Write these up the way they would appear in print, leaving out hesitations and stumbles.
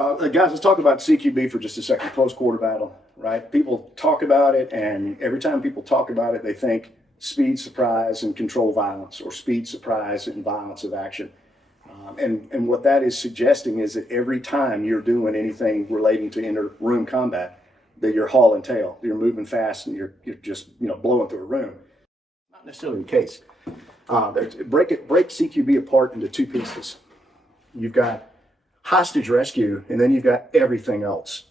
Guys, let's talk about CQB for just a second, close quarter battle, right? People talk about it, and every time people talk about it, they think speed, surprise, and control violence, or speed, surprise, and violence of action. And what that is suggesting is that every time you're doing anything relating to inter-room combat, that you're hauling tail, you're moving fast, and you're just blowing through a room. Not necessarily the case. Break CQB apart into two pieces. You've got hostage rescue, and then you've got everything else.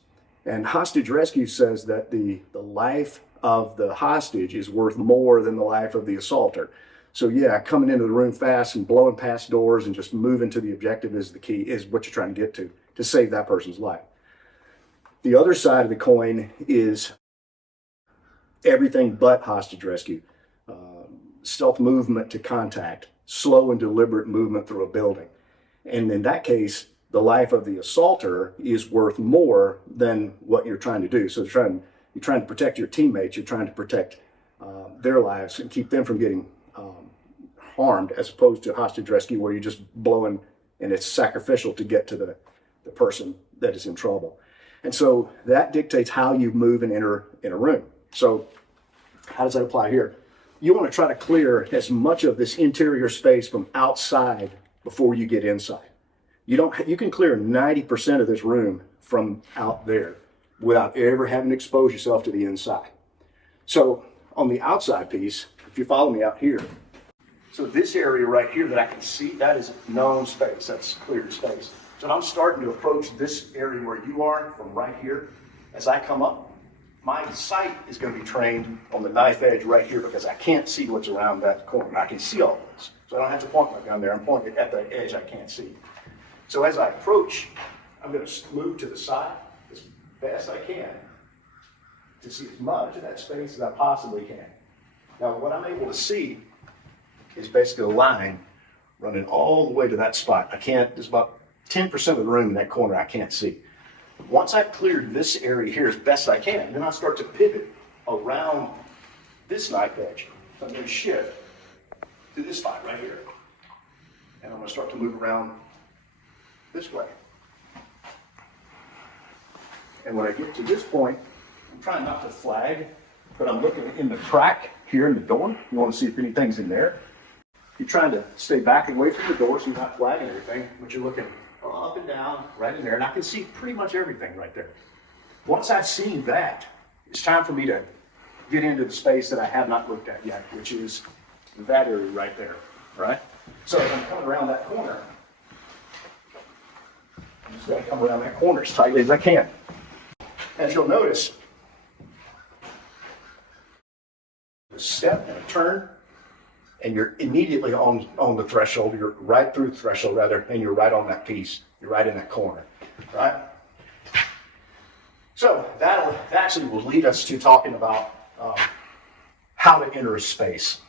And hostage rescue says that the life of the hostage is worth more than the life of the assaulter. So yeah, coming into the room fast and blowing past doors and just moving to the objective is the key, is what you're trying to get to save that person's life. The other side of the coin is everything but hostage rescue. Stealth movement to contact, slow and deliberate movement through a building. And in that case, the life of the assaulter is worth more than what you're trying to do. So you're trying to protect your teammates, you're trying to protect their lives and keep them from getting harmed, as opposed to hostage rescue where you're just blowing and it's sacrificial to get to the person that is in trouble. And so that dictates how you move and enter in a room. So how does that apply here? You want to try to clear as much of this interior space from outside before you get inside. You can clear 90% of this room from out there without ever having to expose yourself to the inside. So on the outside piece, if you follow me out here, so this area right here that I can see, that is known space, that's cleared space. So I'm starting to approach this area where you are from right here. As I come up, my sight is going to be trained on the knife edge right here because I can't see what's around that corner. I can see all this, so I don't have to point my gun there. I'm pointing at the edge I can't see. So as I approach, I'm going to move to the side as best I can to see as much of that space as I possibly can. Now what I'm able to see is basically a line running all the way to that spot. There's about 10% of the room in that corner I can't see. Once I've cleared this area here as best I can, then I start to pivot around this knife edge. So I'm going to shift to this spot right here. And I'm going to start to move around this way. And when I get to this point, I'm trying not to flag, but I'm looking in the crack here in the door. You want to see if anything's in there. You're trying to stay back and away from the door so you're not flagging everything, but you're looking up and down, right in there, and I can see pretty much everything right there. Once I've seen that, it's time for me to get into the space that I have not looked at yet, which is that area right there, right? So as I'm coming around that corner, I'm just going to come around that corner as tightly as I can. As you'll notice, a step and a turn, and you're immediately on the threshold. You're right through the threshold, rather, and you're right on that piece. You're right in that corner, right? So that actually will lead us to talking about how to enter a space.